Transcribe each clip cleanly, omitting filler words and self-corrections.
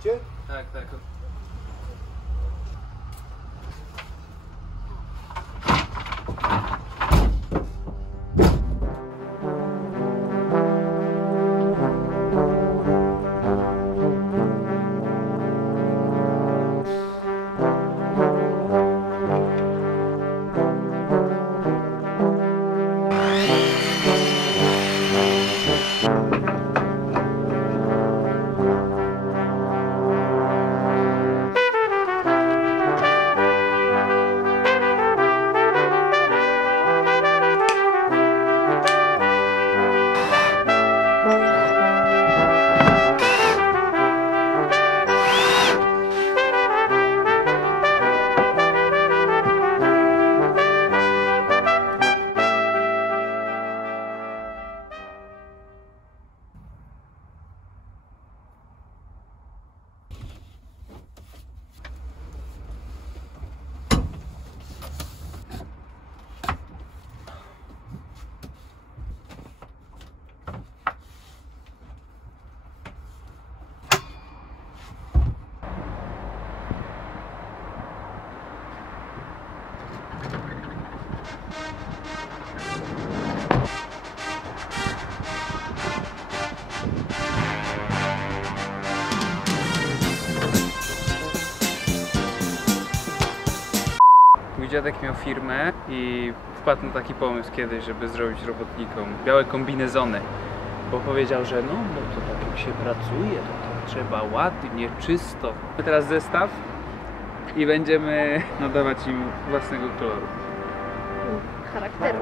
Widzicie? Tak, tak. Mój dziadek miał firmę i wpadł na taki pomysł kiedyś, żeby zrobić robotnikom białe kombinezony. Bo powiedział, że no bo to tak jak się pracuje, to trzeba ładnie, czysto. Teraz zestaw i będziemy nadawać im własnego koloru. Charakteru.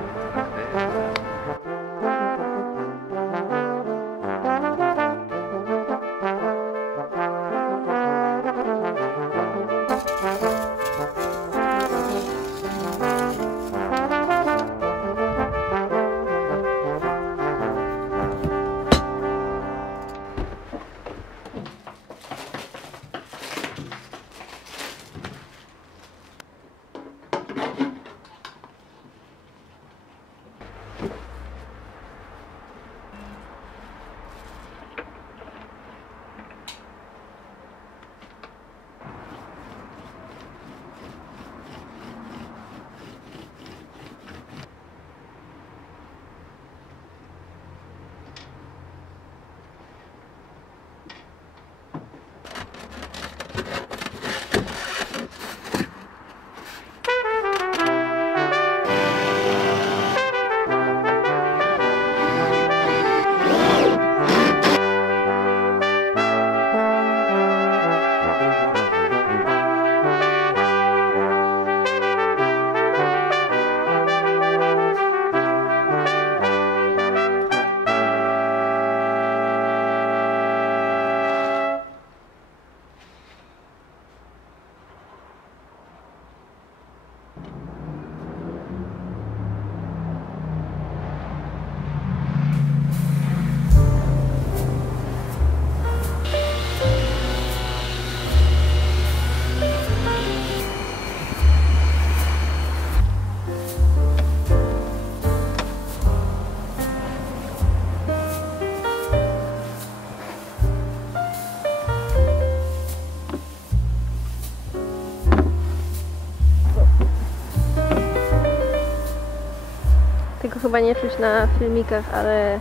Tego chyba nie czuć na filmikach, ale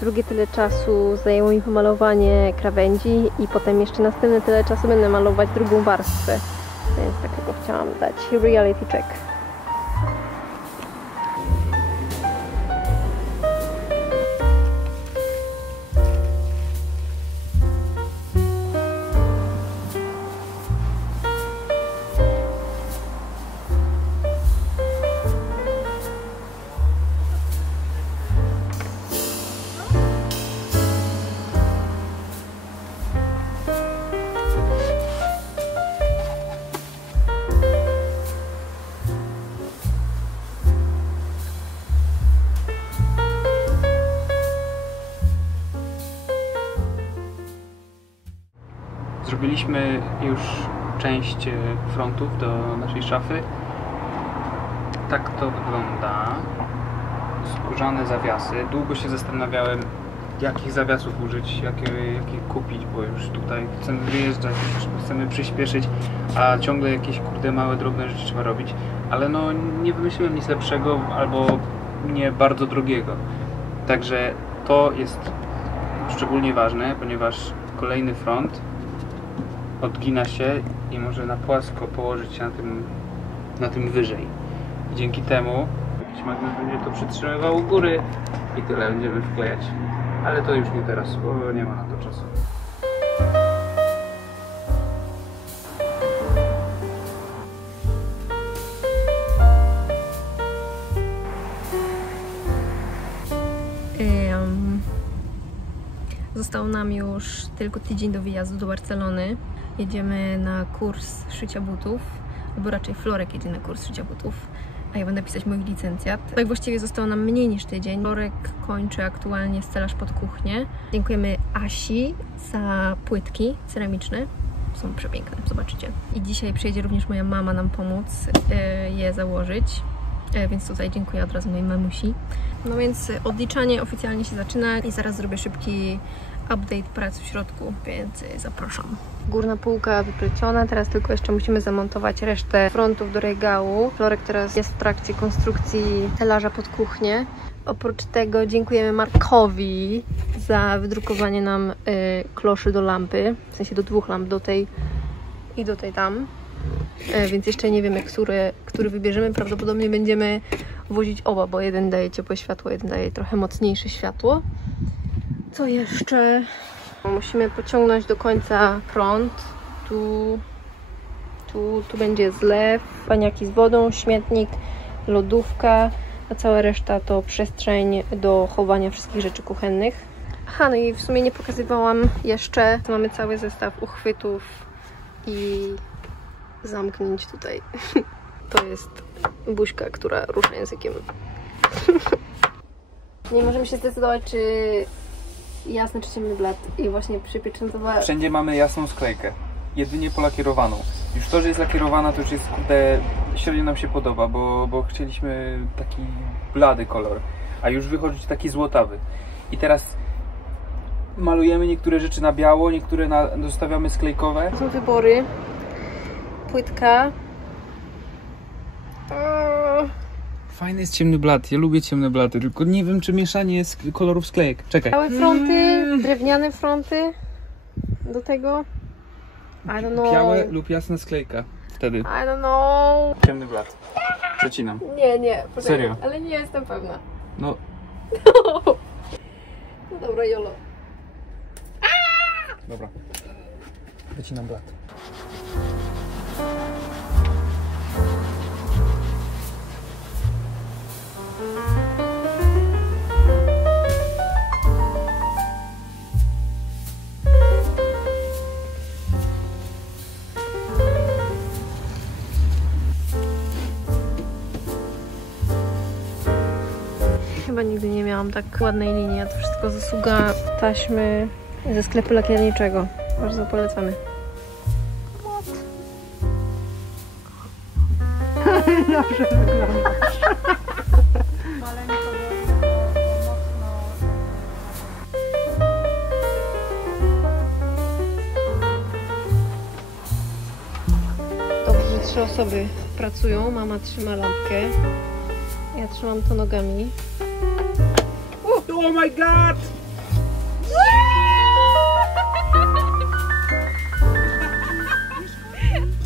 drugie tyle czasu zajęło mi pomalowanie krawędzi i potem jeszcze następne tyle czasu będę malować drugą warstwę. Więc takiego chciałam dać reality check. Zrobiliśmy już część frontów do naszej szafy. Tak to wygląda. Skórzane zawiasy. Długo się zastanawiałem, jakich zawiasów użyć, jakie kupić, bo już tutaj chcemy wyjeżdżać, chcemy przyspieszyć, a ciągle jakieś kurde małe, drobne rzeczy trzeba robić, ale no nie wymyśliłem nic lepszego albo nie bardzo drogiego. Także to jest szczególnie ważne, ponieważ kolejny front odgina się i może na płasko położyć się na tym wyżej. I dzięki temu jakiś magnes będzie to przytrzymywał u góry i tyle będziemy wklejać. Ale to już nie teraz, bo nie ma na to czasu. Został nam już tylko tydzień do wyjazdu do Barcelony. Jedziemy na kurs szycia butów, albo raczej Florek jedzie na kurs szycia butów, a ja będę pisać mój licencjat. Tak właściwie zostało nam mniej niż tydzień. Florek kończy aktualnie stelaż pod kuchnię. Dziękujemy Asi za płytki ceramiczne. Są przepiękne, zobaczycie. I dzisiaj przyjedzie również moja mama nam pomóc je założyć. Więc tutaj dziękuję od razu mojej mamusi. No więc odliczanie oficjalnie się zaczyna i zaraz zrobię szybki update prac w środku, więc zapraszam. Górna półka wypleciona, teraz tylko jeszcze musimy zamontować resztę frontów do regału. Florek teraz jest w trakcie konstrukcji stelaża pod kuchnię. Oprócz tego dziękujemy Markowi za wydrukowanie nam kloszy do lampy, w sensie do 2 lamp, do tej i do tej tam. Więc jeszcze nie wiemy, który wybierzemy. Prawdopodobnie będziemy wozić oba, bo jeden daje ciepłe światło, jeden daje trochę mocniejsze światło. Co jeszcze? Musimy pociągnąć do końca front. Tu będzie zlew, baniaki z wodą, śmietnik, lodówka, a cała reszta to przestrzeń do chowania wszystkich rzeczy kuchennych. Aha, no i w sumie nie pokazywałam jeszcze. Mamy cały zestaw uchwytów i zamknięć tutaj. To jest buźka, która rusza językiem. Nie możemy się zdecydować, czy jasny, czy ciemny blat. I właśnie przypieczętowa... Wszędzie mamy jasną sklejkę. Jedynie polakierowaną. Już to, że jest lakierowana, to już jest kurde... Średnio nam się podoba, bo chcieliśmy taki blady kolor. A już wychodzi taki złotawy. I teraz malujemy niektóre rzeczy na biało, niektóre dostawiamy sklejkowe. Są wybory. Płytka. Fajny jest ciemny blat, ja lubię ciemne blaty, tylko nie wiem, czy mieszanie kolorów sklejek. Czekaj. Białe fronty, drewniane fronty. Do tego. I don't know. Białe lub jasna sklejka. Wtedy. I don't know. Ciemny blat. Przecinam. Nie. Poczekaj. Serio? Ale nie jestem pewna. No. No dobra, jolo. Dobra. Wycinam blat. Chyba nigdy nie miałam tak ładnej linii, a to wszystko zasługa taśmy ze sklepu lakierniczego. Bardzo polecamy. Dobrze wyglądasz. Dobrze, że 3 osoby pracują. Mama trzyma lampkę. Ja trzymam to nogami. Oh my god!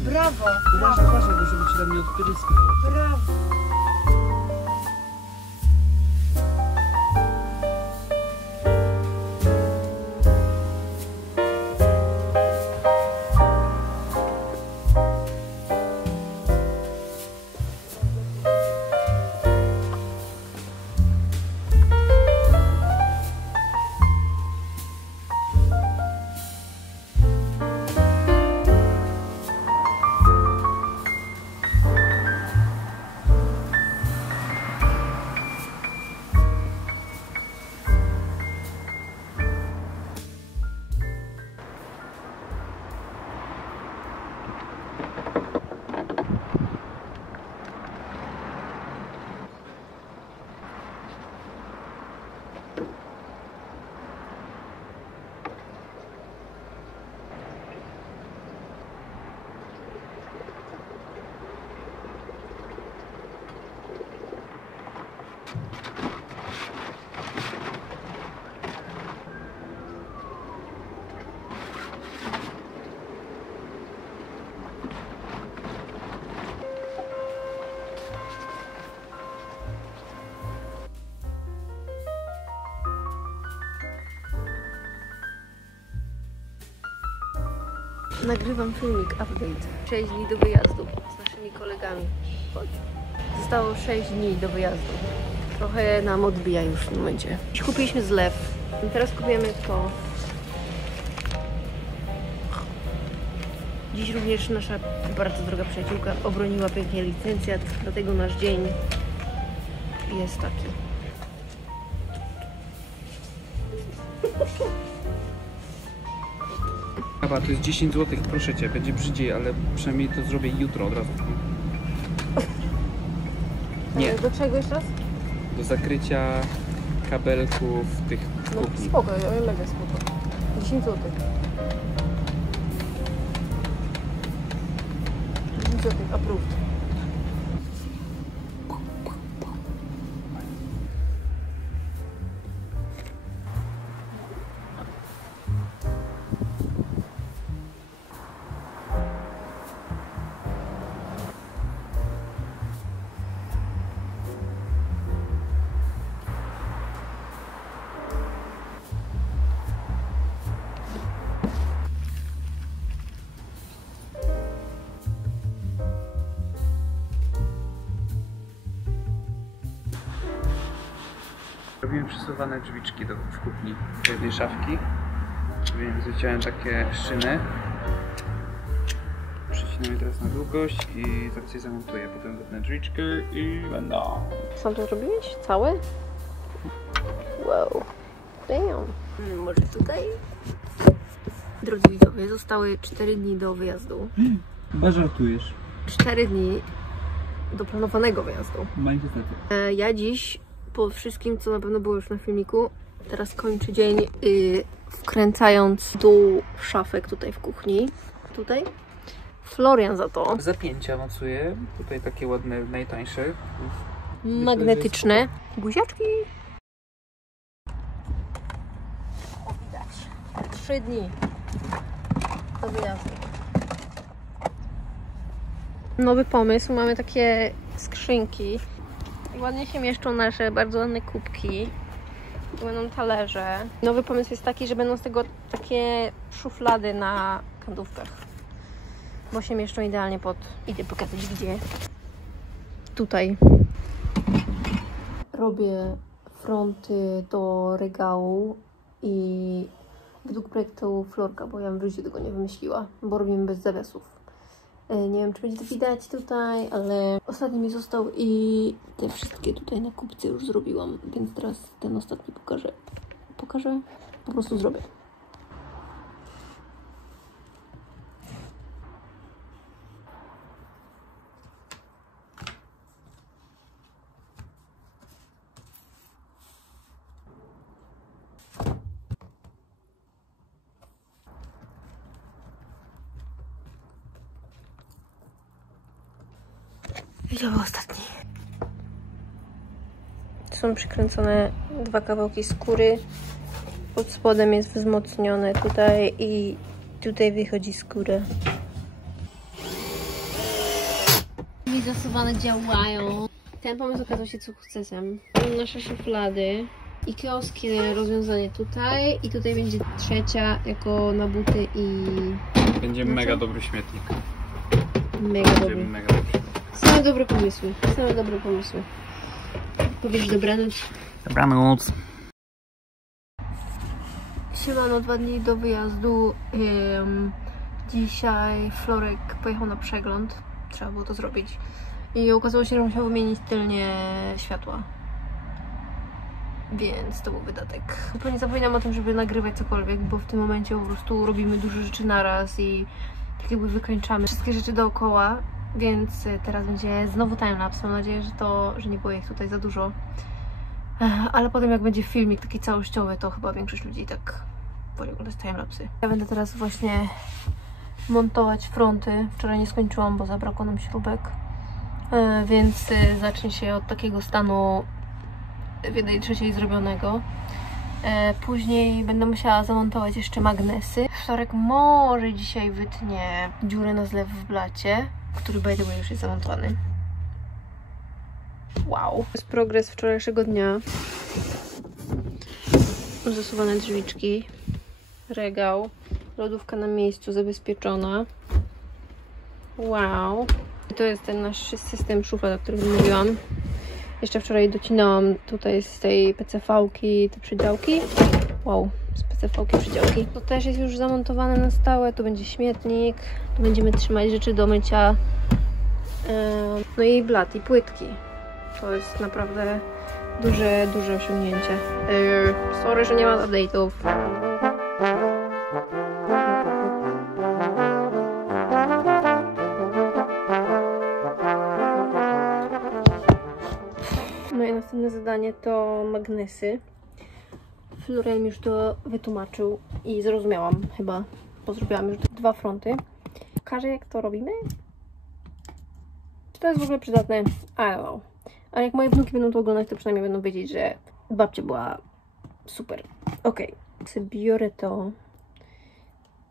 Brawo! Uważaj, bo żeby ci tam nie odprysknął. Brawo! Nagrywam filmik, update. 6 dni do wyjazdu z naszymi kolegami. Chodź. Zostało 6 dni do wyjazdu. Trochę nam odbija już w tym momencie. Kupiliśmy zlew. Teraz kupujemy to. Dziś również nasza bardzo droga przyjaciółka obroniła pięknie licencjat, dlatego nasz dzień jest taki. Chyba to jest 10 zł, proszę cię, będzie brzydziej, ale przynajmniej to zrobię jutro od razu. Nie. Do czego jeszcze raz? Do zakrycia kabelków tych w kuchni. No spoko, mega spoko. 10 zł. 10 zł, approved. Robiłem przesuwane drzwiczki w kuchni do jednej szafki, więc wyciąłem takie szyny. Przecinam je teraz na długość i zaraz je zamontuję. Potem wetnę drzwiczkę i będą. Sam to zrobiłeś? Całe? Wow. Damn. Może tutaj? Drodzy widzowie, zostały 4 dni do wyjazdu. Chyba żartujesz. 4 dni do planowanego wyjazdu. Niestety. Ja dziś, po wszystkim, co na pewno było już na filmiku, teraz kończę dzień wkręcając dół szafek tutaj w kuchni. Tutaj. Florian za to. Zapięcia mocuję. Tutaj takie ładne, najtańsze. Magnetyczne. Guziaczki. O, widać. 3 dni do wyjazdu. Nowy pomysł. Mamy takie skrzynki. Ładnie się mieszczą nasze bardzo ładne kubki. Będą talerze. Nowy pomysł jest taki, że będą z tego takie szuflady na kandówkach. Bo się mieszczą idealnie pod... Idę pokazać gdzie. Tutaj. Robię fronty do regału i według projektu Florka, bo ja bym w życiu tego nie wymyśliła, bo robimy bez zawiasów. Nie wiem, czy będzie to widać tutaj, ale ostatni mi został i te wszystkie tutaj na kubce już zrobiłam, więc teraz ten ostatni pokażę. Po prostu zrobię. To był ostatni. Są przykręcone 2 kawałki skóry. Pod spodem jest wzmocnione tutaj i tutaj wychodzi skóra. I zasuwane działają. Ten pomysł okazał się sukcesem. Nasze szuflady. Ikeowskie rozwiązanie tutaj i tutaj będzie trzecia jako na buty i... Będzie mega dobry śmietnik. Mega dobry. Mega dobry. Same dobre pomysły. Same dobre pomysły. Powiesz dobranoc. Dobranoc. Siemano, 2 dni do wyjazdu. Dzisiaj Florek pojechał na przegląd. Trzeba było to zrobić. I okazało się, że musiał wymienić tylnie światła. Więc to był wydatek. Zupełnie zapominam o tym, żeby nagrywać cokolwiek, bo w tym momencie po prostu robimy dużo rzeczy naraz i tak jakby wykończamy wszystkie rzeczy dookoła. Więc teraz będzie znowu timelapse. Mam nadzieję, że nie było ich tutaj za dużo. Ale potem jak będzie filmik taki całościowy, to chyba większość ludzi tak woli oglądać timelapsy. Ja będę teraz właśnie montować fronty. Wczoraj nie skończyłam, bo zabrakło nam śrubek. Więc zacznie się od takiego stanu w 1/3 zrobionego. Później będę musiała zamontować jeszcze magnesy. Florek może dzisiaj wytnie dziurę na zlew w blacie, który by the way już jest zamontowany. Wow. To jest progres wczorajszego dnia. Zasuwane drzwiczki, regał, Lodówka na miejscu zabezpieczona. Wow. To jest ten nasz system szuflad, o którym mówiłam. Jeszcze wczoraj docinałam tutaj z tej PCV-ki te przedziałki. Wow, z PCV-ki przedziałki. To też jest już zamontowane na stałe. Tu będzie śmietnik. Tu będziemy trzymać rzeczy do mycia. No i blat, i płytki. To jest naprawdę duże osiągnięcie. Sorry, że nie ma update'ów. Moje następne zadanie to magnesy. Florian mi już to wytłumaczył i zrozumiałam chyba, bo zrobiłam już 2 fronty. Pokażę, jak to robimy? Czy to jest w ogóle przydatne? I don't know. A jak moje wnuki będą to oglądać, to przynajmniej będą wiedzieć, że babcia była super. Okej. Biorę to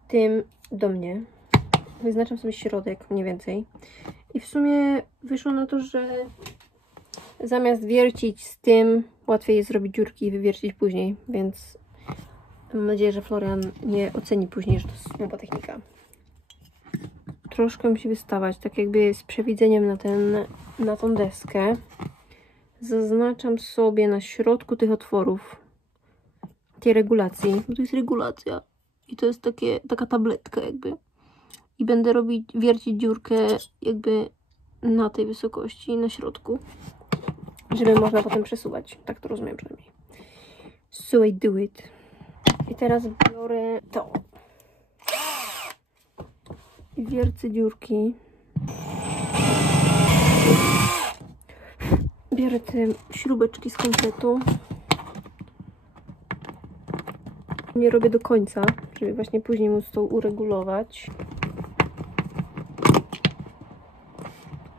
tym do mnie. Wyznaczam sobie środek mniej więcej. I w sumie wyszło na to, że zamiast wiercić z tym, łatwiej jest zrobić dziurki i wywiercić później, więc mam nadzieję, że Florian nie oceni później, że to jest słaba technika. Troszkę musi wystawać, tak jakby z przewidzeniem na tą deskę. Zaznaczam sobie na środku tych otworów tej regulacji, bo to jest regulacja i to jest taka tabletka jakby. I będę wiercić dziurkę jakby na tej wysokości, na środku, żeby można potem przesuwać. Tak to rozumiem przynajmniej. So I do it. I teraz biorę to. I wiercę dziurki. Biorę te śrubeczki z kompletu. Nie robię do końca, żeby właśnie później móc to uregulować.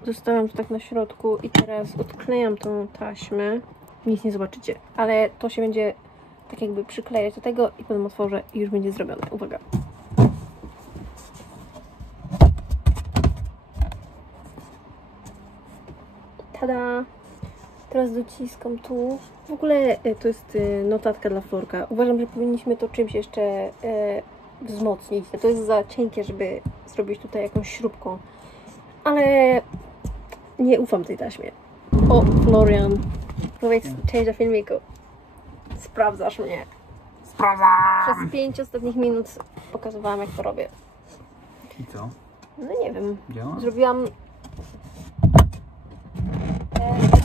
Zostawiam to tak na środku i teraz odklejam tą taśmę. Nic nie zobaczycie, ale to się będzie tak jakby przyklejać do tego i potem otworzę i już będzie zrobione. Uwaga. Tada! Teraz dociskam tu. W ogóle to jest notatka dla Florka. Uważam, że powinniśmy to czymś jeszcze wzmocnić. To jest za cienkie, żeby zrobić tutaj jakąś śrubką. Ale nie ufam tej taśmie. O, Florian. Powiedz, część do filmiku. Sprawdzasz mnie. Sprawdzam! Przez 5 ostatnich minut pokazywałam, jak to robię. I co? No nie wiem. Działa? Zrobiłam...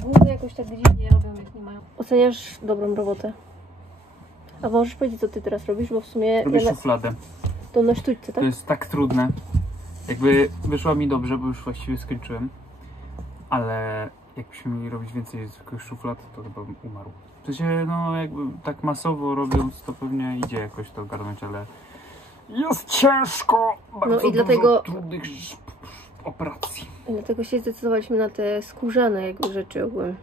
Głównie jakoś tak dziwnie robią, jak nie mają. Oceniasz dobrą robotę. A możesz powiedzieć, co ty teraz robisz, bo w sumie... Robię szufladę. To na sztućce, tak? To jest tak trudne. Jakby wyszła mi dobrze, bo już właściwie skończyłem. Ale jakbyśmy mieli robić więcej zwykłych szuflad, to chyba bym umarł. W sensie, no jakby tak masowo robiąc, to pewnie idzie jakoś to ogarnąć, ale jest ciężko! Bardzo i dlatego... trudnych operacji. I dlatego się zdecydowaliśmy na te skórzane jakby rzeczy ogółem.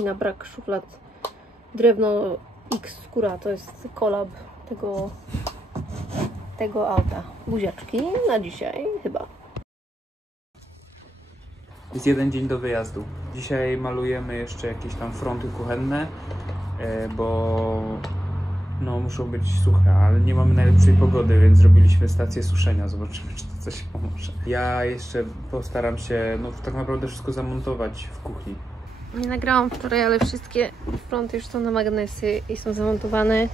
I na brak szuflad. Drewno X skóra to jest kolab tego auta. Buziaczki na dzisiaj chyba. Jest jeden dzień do wyjazdu. Dzisiaj malujemy jeszcze jakieś tam fronty kuchenne, bo no muszą być suche, ale nie mamy najlepszej pogody, więc zrobiliśmy stację suszenia. Zobaczymy, czy to coś pomoże. Ja jeszcze postaram się, no tak naprawdę wszystko zamontować w kuchni. Nie nagrałam wczoraj, ale wszystkie fronty już są na magnesy i są zamontowane.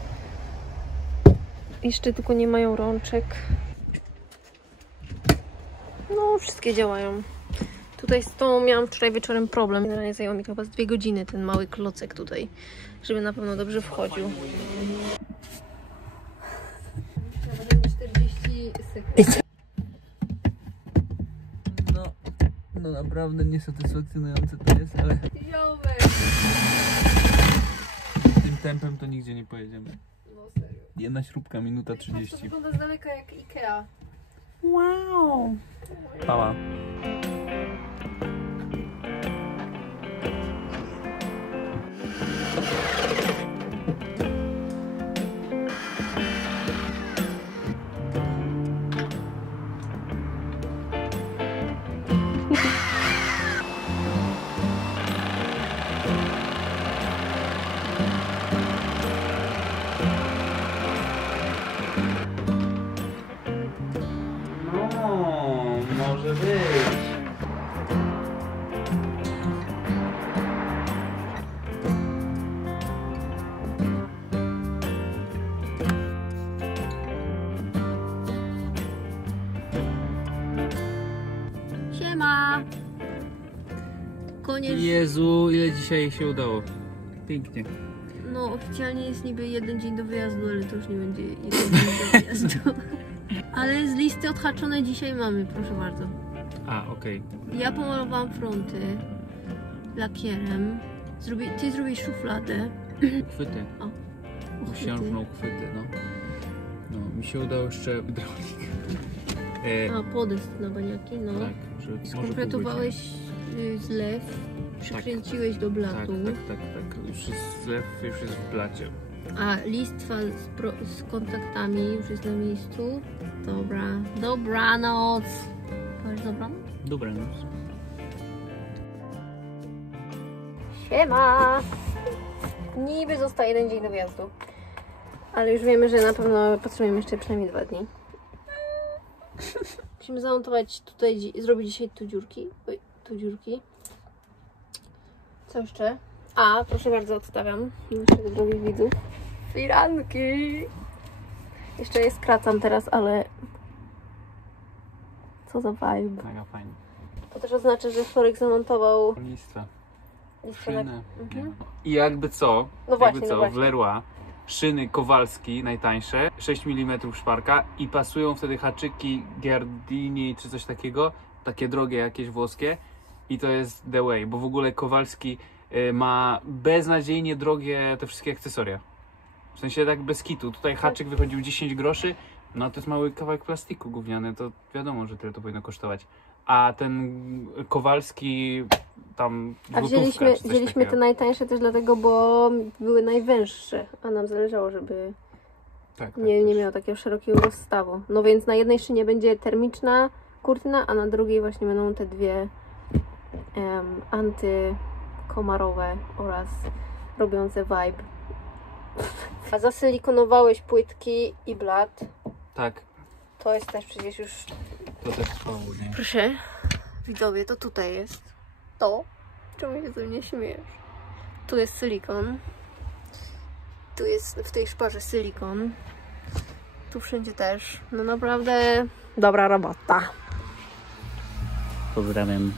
Jeszcze tylko nie mają rączek. No, wszystkie działają. Tutaj z tą miałam wczoraj wieczorem problem. Generalnie zajęło mi to chyba z 2 godziny ten mały klocek tutaj, żeby na pewno dobrze wchodził. 40 sekund. No naprawdę niesatysfakcjonujące to jest, ale tym tempem to nigdzie nie pojedziemy. No serio. Jedna śrubka, minuta 30. To wygląda z daleka jak Ikea. Wow! Pała. Jezu, ile dzisiaj się udało. Pięknie. No oficjalnie jest niby 1 dzień do wyjazdu, ale to już nie będzie 1 dzień do wyjazdu. Ale z listy odhaczone dzisiaj mamy, proszę bardzo. A, okej. Ja pomalowałam fronty lakierem. Ty zrobisz szufladę. Uchwyty. O, uchwyty. Księżną uchwyty, no. No, mi się udało jeszcze hydraulik. A, podest na baniaki, no. Tak, że może Skompletowałeś zlew, przykręciłeś do blatu. Tak. Już jest zlew, już jest w blacie. A listwa z kontaktami już jest na miejscu. Dobra. Dobranoc. Powiesz dobranoc? Dobranoc. Siema! Niby zostaje 1 dzień do wyjazdu. Ale już wiemy, że na pewno potrzebujemy jeszcze przynajmniej 2 dni. Musimy zamontować tutaj, zrobić dzisiaj tu dziurki. Oj, tu dziurki. Co jeszcze? A, proszę bardzo, odstawiam. Jeszcze drogi widzów. Firanki! Jeszcze je skracam teraz, ale... Co za vibe. Mega fajnie. To też oznacza, że Florek zamontował... Listwa. listwę Szynę. Mhm. I jakby co, No właśnie, jakby co, no właśnie. w Leroy szyny Kowalski najtańsze, 6 mm szparka i pasują wtedy haczyki Giardini czy coś takiego, takie drogie jakieś włoskie i to jest the way, bo w ogóle Kowalski ma beznadziejnie drogie te wszystkie akcesoria. W sensie tak bez kitu. Tutaj haczyk wychodził 10 groszy, no to jest mały kawałek plastiku gówniany, to wiadomo, że tyle to powinno kosztować. A ten Kowalski tam A wzięliśmy te najtańsze też dlatego, bo były najwęższe, a nam zależało, żeby tak, nie miało takiego szerokiego rozstawu. No więc na jednej szynie będzie termiczna kurtyna, a na drugiej właśnie będą te dwie antykomarowe oraz robiące vibe. A zasilikonowałeś płytki i blat. Tak, To jest też przecież już... to też trwało, nie? Proszę, widzowie, to tutaj jest to. Czemu się ze mnie śmiejesz? Tu jest silikon. Tu jest w tej szparze silikon. Tu wszędzie też. No naprawdę dobra robota. Pozdrawiam.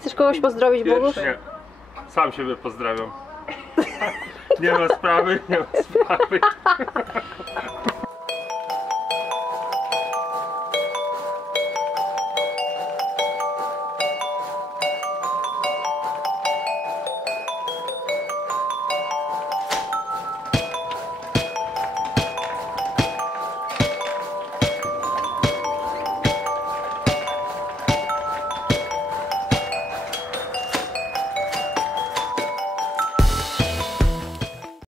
Chcesz kogoś pozdrowić, Bogusz? Nie, sam siebie pozdrawiam. Nie ma sprawy, nie ma sprawy.